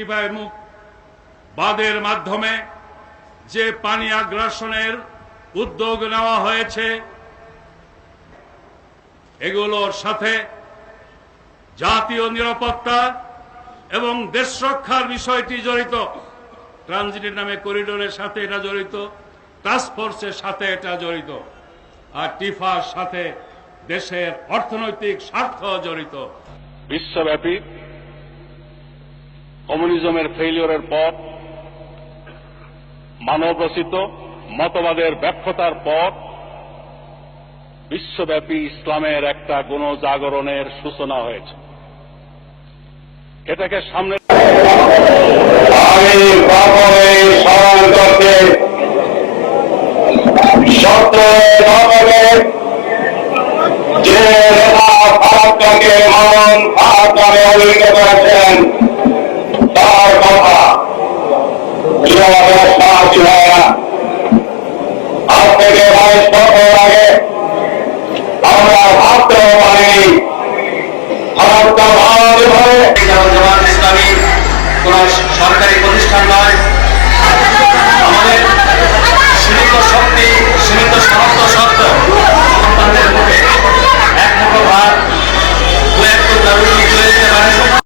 Rectifier মুখ বাঁধের মাধ্যমে যে পানি আগ্রাসনের উদ্যোগ নেওয়া হয়েছে, এগুলোর সাথে জাতীয় নিরাপত্তা এবং দেশ রক্ষার বিষয়টি জড়িত। ট্রানজিট নামে করিডোরের সাথে এটা জড়িত, টাস্কফোর্সের সাথে এটা জড়িত, আর টিফার সাথে দেশের অর্থনৈতিক স্বার্থ জড়িত। বিশ্বব্যাপী কমিউনিজমের ফেইলিওরের পর, মানবরচিত মতবাদের ব্যর্থতার পর বিশ্বব্যাপী ইসলামের একটা গণজাগরণের সূচনা হয়েছে। এটাকে সামনে আমি প্রথমে স্মরণ করতে যে নেতা ফারাক্কাকে মরণ ফারাক নামে অভিহিত করেছেন